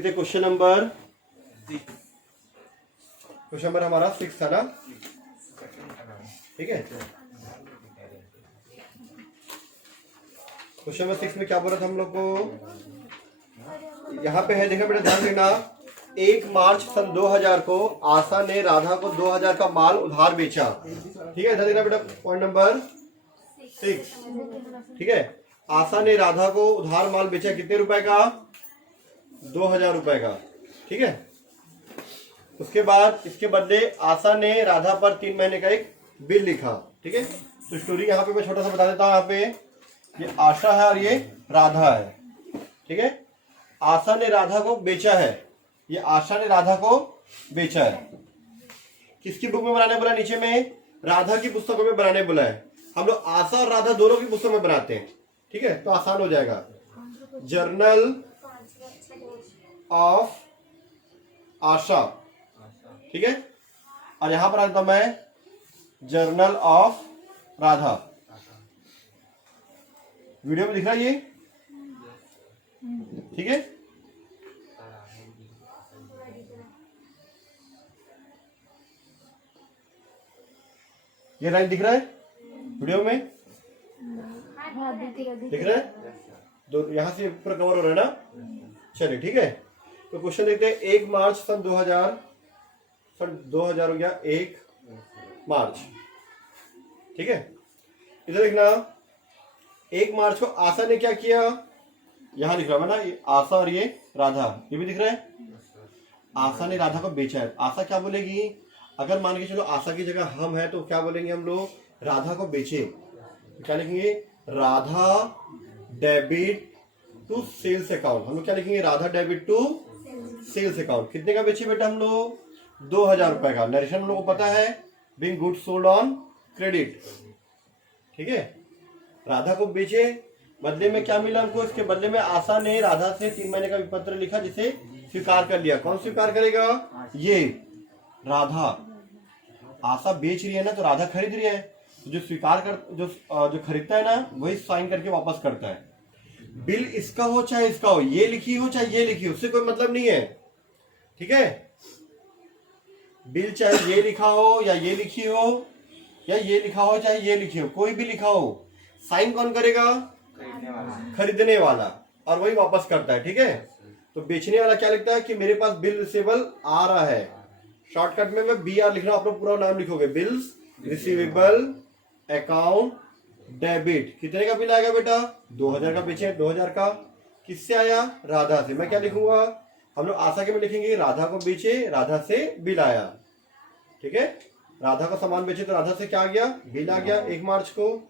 देखते question number हमारा 6 था ना, ठीक है। क्वेश्चन नंबर 6 में क्या बोला था हम लोग को, यहाँ पे है, देखा बेटा ध्यान देना। 1 मार्च सन 2000 को आशा ने राधा को 2000 का माल उधार बेचा, ठीक है। ध्यान देना बेटा, पॉइंट नंबर 6, ठीक है। आशा ने राधा को उधार माल बेचा कितने रुपए का, 2000 रुपए का, ठीक है। उसके बाद इसके बदले आशा ने राधा पर 3 महीने का एक बिल लिखा, ठीक है। तो स्टोरी यहाँ पे मैं छोटा सा बता देता हूँ। यहाँ पे ये आशा है और ये राधा है, ठीक है। आशा ने राधा को बेचा है, ये आशा ने राधा को बेचा है। किसकी बुक में बनाने बोला, नीचे में राधा की पुस्तकों में बनाने बोला है। हम लोग आशा और राधा दोनों की पुस्तक में बनाते हैं, ठीक है, तो आसान हो जाएगा। जर्नल ऑफ आशा, ठीक है। और यहां पर आता हूं मैं जर्नल ऑफ राधा। वीडियो में दिख रहा है ये, ठीक है। ये लाइन दिख रहा है वीडियो में, दिख रहा है, दो यहां से पूरा कवर हो रहा है ना। चलिए ठीक है, तो क्वेश्चन देखते हैं। 1 मार्च सन 2000 हो गया 1 मार्च, ठीक है। इधर देखना, 1 मार्च को आशा ने क्या किया, यहां लिख रहा है ना, ये आशा और ये राधा, ये भी दिख रहा है। आशा ने राधा को बेचा है। आशा क्या बोलेगी, अगर मान के चलो आशा की जगह हम है तो क्या बोलेंगे हम लोग, राधा को बेचे, क्या लिखेंगे, Radha debit to sales account. हम लोग क्या लिखेंगे, Radha debit to sales account. कितने का बेचे बेटा हम लोग, 2000 रुपए का। नरेशन हम लोग को पता है, being good sold on credit, ठीक है। राधा को बेचे, बदले में क्या मिला हमको, इसके बदले में आशा ने राधा से 3 महीने का विपत्र लिखा, जिसे स्वीकार कर लिया। कौन स्वीकार करेगा, ये राधा। आशा बेच रही है ना, तो राधा खरीद रही है, तो जो स्वीकार कर जो खरीदता है ना, वही साइन करके वापस करता है। बिल इसका हो चाहे इसका हो, ये लिखी हो चाहे ये लिखी हो, उससे कोई मतलब नहीं है, ठीक है। बिल चाहे ये लिखा हो या ये लिखी हो, या ये लिखा हो चाहे ये लिखी हो, कोई भी लिखा हो, साइन कौन करेगा, खरीदने वाला, और वही वापस करता है, ठीक है। तो बेचने वाला क्या लिखता है कि मेरे पास बिल रिसीवेबल आ रहा है। शॉर्टकट में मैं BR लिख रहा हूं, अपना पूरा नाम लिखोगे, बिल्स रिसीवेबल अकाउंट डेबिट। कितने का बिल आएगा बेटा, 2000 का बेचे, 2000 का। किससे आया, राधा से। मैं क्या लिखूंगा, हम लोग आशा के में लिखेंगे, राधा को बेचे, राधा से बिल आया, ठीक है। राधा का सामान बेचे तो राधा से क्या आ गया, बिल आ गया 1 मार्च को,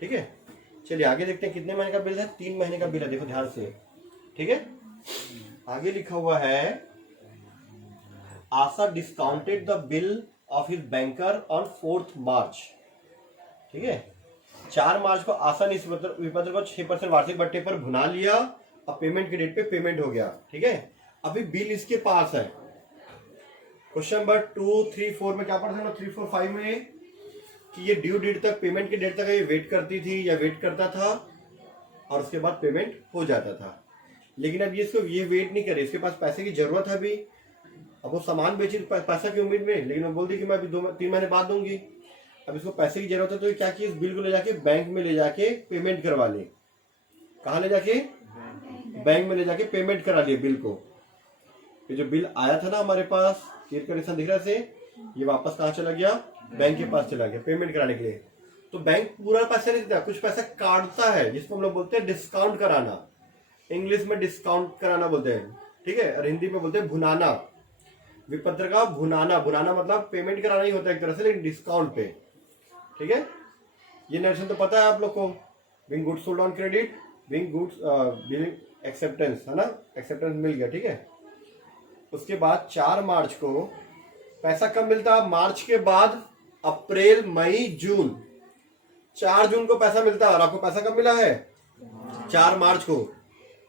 ठीक है। चलिए आगे देखते हैं, कितने महीने का बिल है, 3 महीने का बिल है, देखो ध्यान से, ठीक है। आगे लिखा हुआ है, Asha discounted the bill of his banker on 4 March, ठीक है। 4 मार्च को आशा ने इस विपत्र को 6% वार्षिक बट्टे पर भुना लिया, अब पेमेंट के डेट पे पेमेंट हो गया, ठीक है। अभी बिल इसके पास है। क्वेश्चन नंबर 2, 3, 4 में क्या पढ़ते हैं, 3, 4, 5 में कि ये ड्यू डेट तक, पेमेंट के डेट तक ये वेट करती थी या वेट करता था, और उसके बाद पेमेंट हो जाता था। लेकिन अब ये वेट नहीं करे, इसके पास पैसे की जरूरत है अभी। अब वो सामान बेची पैसा की उम्मीद में, लेकिन वो बोल दी कि मैं अभी 2-3 महीने बाद दूंगी। अब इसको पैसे की जरूरत है, तो क्या किया, इस बिल को ले जाके बैंक में ले जाके पेमेंट करवा ले। कहाँ ले जाके, बैंक में ले जाके पेमेंट करा लिए बिल को। ये जो बिल आया था ना हमारे पास, क्लियर कंडीशन दिख रहा से, ये वापस कहाँ चला गया, बैंक के पास चला गया पेमेंट कराने के लिए। तो बैंक पूरा पैसा नहीं देता, कुछ पैसा काटता है, जिसको हम लोग बोलते हैं डिस्काउंट कराना। इंग्लिश में डिस्काउंट कराना बोलते हैं, ठीक है, और हिंदी में बोलते हैं भुनाना। विपत्र का भुनाना, भुनाना मतलब पेमेंट कराना ही होता है एक तरह से, लेकिन डिस्काउंट पे, ठीक है। ये नरेशन तो पता है आप लोग को, being good sold on credit, being good billing acceptance, है ना, एक्सेप्टेंस मिल गया, ठीक है। उसके बाद 4 मार्च को पैसा कब मिलता, मार्च के बाद अप्रैल, मई, जून, 4 जून को पैसा मिलता है। और आपको पैसा कब मिला है, 4 मार्च को।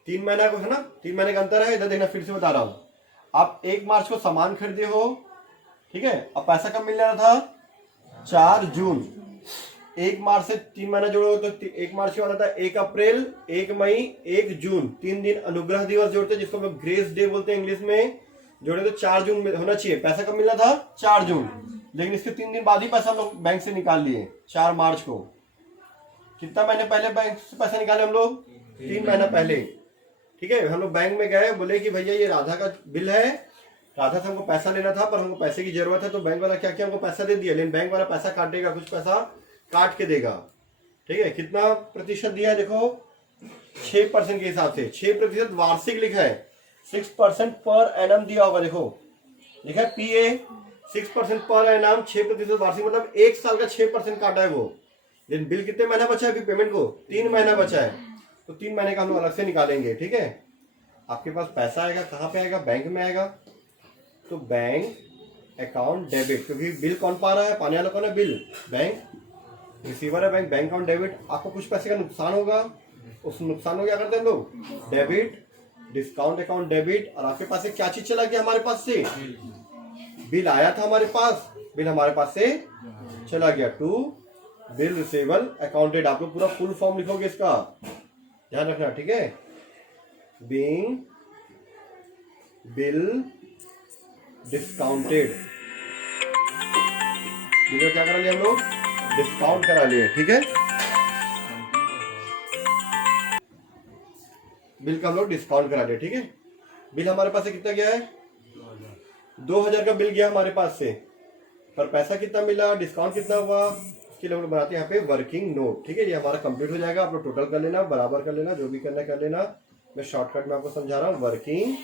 3 महीना को है ना, 3 महीने का अंतर है। इधर देखना, फिर से बता रहा हूं, आप 1 मार्च को सामान खरीदे हो, ठीक है। अब पैसा कब मिल रहा था, 4 जून, 1 मार्च से 3 महीना जोड़ोगे तो 1 मार्च क्या होता है, 1 अप्रैल, 1 मई, 1 जून, 3 दिन अनुग्रह दिवस जोड़ते हैं जिसको हम ग्रेस डे बोलते हैं इंग्लिश में, जोड़े तो 4 जून में होना चाहिए। पैसा कब मिलना था, 4 जून, लेकिन इसके 3 दिन बाद ही पैसा हम लोग बैंक से निकाल लिए 4 मार्च को। कितना महीने पहले बैंक से पैसा निकाले हम लोग, 3 महीना पहले। ठीक है, हम लोग बैंक में गए, बोले कि भैया ये राधा का बिल है, राधा से हमको पैसा लेना था पर हमको पैसे की जरूरत है। तो बैंक वाला क्या किया, हमको पैसा दे दिया, लेकिन बैंक वाला पैसा काटेगा, कुछ पैसा काट के देगा। ठीक है, कितना प्रतिशत दिया है देखो, 6% के हिसाब से। 6% वार्षिक लिखा है, 6% पर एनम दिया होगा, देखो लिखा है PA 6% पर एनम, 6% वार्षिक, मतलब 1 साल का 6% काटा है वो। लेकिन बिल कितने महीना बचा है अभी पेमेंट को, 3 महीना बचा है, तो 3 महीने का हम लोग अलग से निकालेंगे। ठीक है, आपके पास पैसा आएगा, कहाँ पे आएगा, बैंक में आएगा। तो बैंक अकाउंट डेबिट, क्योंकि बिल कौन पा रहा है, पाने वाला कौन है, बिल, बैंक, रिसीवर है बैंक, बैंक अकाउंट डेबिट। आपको कुछ पैसे का नुकसान होगा, उस नुकसान को क्या करते हैं लोग, डेबिट, डिस्काउंट अकाउंट डेबिट। और आपके पास से क्या चीज चला गया, हमारे पास से बिल आया था, हमारे पास बिल हमारे पास से चला गया, टू बिल रिसीवेबल अकाउंटेड। आप लोग पूरा फुल फॉर्म लिखोगे, इसका ध्यान रखना। ठीक है, बीइंग बिल डिस्काउंटेड, बिल क्या करा लिया हम लोग, डिस्काउंट करा लिए। ठीक है, बिल का हम लोग डिस्काउंट करा लिए। ठीक है, बिल हमारे पास से कितना गया है, 2000 का बिल गया हमारे पास से, पर पैसा कितना मिला, डिस्काउंट कितना हुआ, इसके लिए हम लोग बनाते हैं यहाँ पे वर्किंग नोट। ठीक है, ये हमारा कंप्लीट हो जाएगा, आप लोग टोटल कर लेना, बराबर कर लेना, जो भी करना कर लेना। मैं शॉर्टकट में आपको समझा रहा हूँ, वर्किंग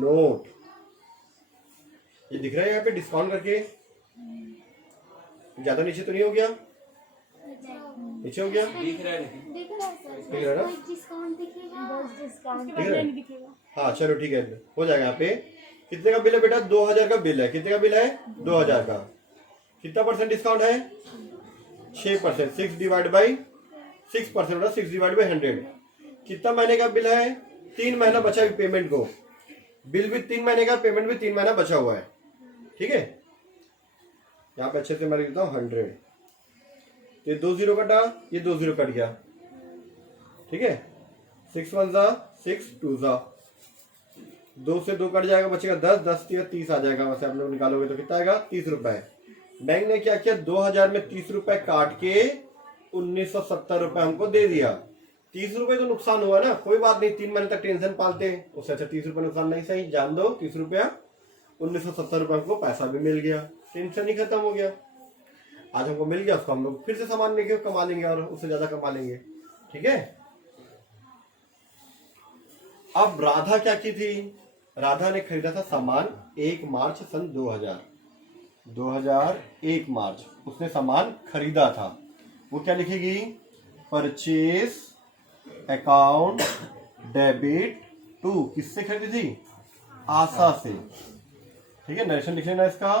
नोट। ये दिख रहा है यहाँ पे डिस्काउंट करके, ज्यादा नीचे तो नहीं हो गया, नीचे हो गया, दिख रहा है ना, हाँ चलो ठीक है, हो जाएगा। यहाँ पे कितने का बिल है बेटा, 2000 का बिल है। कितने का बिल है, 2000 का। कितना परसेंट डिस्काउंट है, 6%, 6 डिवाइड बाई 6%, 6 डिवाइड बाई 100। कितना महीने का बिल है, 3 महीना बचा है पेमेंट को, बिल भी 3 महीने का, पेमेंट भी 3 महीना बचा हुआ है। ठीक है, यहाँ पे अच्छे से मैं लिख देता हूँ 100, ये 2 0 कटा, ये 2 0 कट गया। ठीक है, 6 1 जा 6 2 जा, 2 से 2 कट जाएगा, बचेगा 10, 10 30 आ जाएगा। वैसे आप लोग निकालोगे तो कितना आएगा, 30 रुपए। बैंक ने क्या किया, 2000 में 30 रुपए काट के 1970 रुपए हमको दे दिया। 30 रुपए तो नुकसान हुआ ना, कोई बात नहीं, 3 महीने तक टेंशन पालते हैं, उससे अच्छा 30 रुपए नुकसान नहीं, सही जान दो, 30 रुपया 1970 रुपए हमको पैसा भी मिल गया, टेंशन ही खत्म हो गया। आज हमको मिल गया, उसको हम लोग फिर से सामान लेके कमा लेंगे और उससे ज्यादा कमा लेंगे। ठीक है, अब राधा क्या की थी, राधा ने खरीदा था सामान 1 मार्च सन 2001 मार्च उसने सामान खरीदा था। वो क्या लिखेगी, परचेज अकाउंट डेबिट टू, किससे खरीदी थी, आशा से। ठीक है, नरेशन लिख लेना इसका।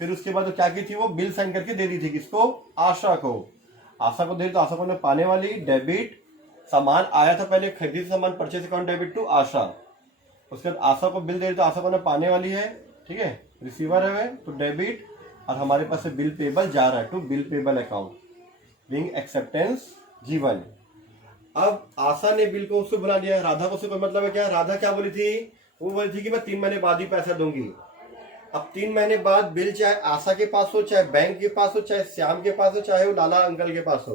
फिर उसके बाद क्या की थी, वो बिल साइन करके दे दी थी, किसको, आशा को। आशा को दे दी तो आशा को ने पाने वाली, डेबिट सामान आया था पहले, खरीदी सामान, परचेज अकाउंट डेबिट टू आशा। उसके बाद आशा को बिल दे दी तो आशा को ने पाने वाली है। ठीक है, रिसीवर है तो डेबिट, और हमारे पास से बिल पेबल जा रहा है to bill payable account, being acceptance Jeevan. अब आशा ने बिल को उससे बुला लिया, राधा को उससे कोई मतलब है क्या, राधा क्या बोली थी, वो बोली थी कि मैं 3 महीने बाद ही पैसा दूंगी। अब 3 महीने बाद बिल चाहे आशा के पास हो, चाहे बैंक के पास हो, चाहे श्याम के पास हो, चाहे वो लाला अंकल के पास हो,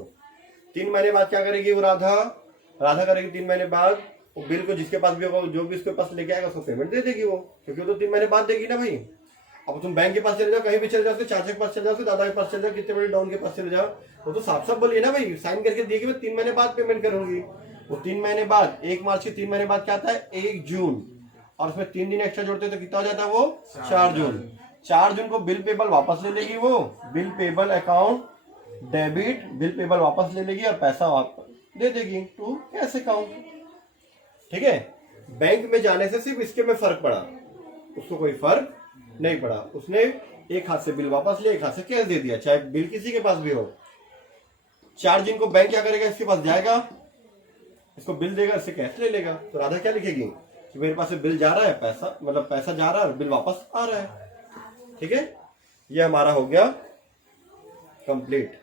3 महीने बाद क्या करेगी वो राधा करेगी 3 महीने बाद वो बिल को जिसके पास भी होगा, जो भी उसके पास लेके आएगा उसको पेमेंट दे देगी वो, क्योंकि वो तो 3 महीने बाद देगी ना भाई। अब तुम बैंक के पास चले जाओ, कहीं भी चले जाओ, चाचा के पास चले जाओ, दादा के पास चले जाओ, कितने बड़े डाउन के पास चले जाओ, वो तो साफ साफ बोलिए ना भाई, साइन करके दिए कि मैं 3 महीने बाद पेमेंट करूंगी। वो 3 महीने बाद, 1 मार्च के 3 महीने बाद क्या आता है, 1 जून, और उसमें 3 दिन एक्स्ट्रा जोड़ते तो कितना हो जाता है वो, 4 जून। 4 जून को बिल पेबल वापस ले लेगी वो, bill payable account debit, bill payable वापस ले लेगी और पैसा वापस दे देगी टू कैश अकाउंट। ठीक है, बैंक में जाने से सिर्फ इसके में फर्क पड़ा, उसको कोई फर्क नहीं पड़ा। उसने एक हाथ से बिल वापस लिया, एक हाथ से कैश दे दिया, चाहे बिल किसी के पास भी हो। 4 जून को बैंक क्या करेगा, इसके पास जाएगा, इसको बिल देगा, इससे कैश ले लेगा। तो राधा क्या लिखेगी कि मेरे पास से बिल जा रहा है, पैसा मतलब पैसा जा रहा है और बिल वापस आ रहा है। ठीक है, ये हमारा हो गया कंप्लीट।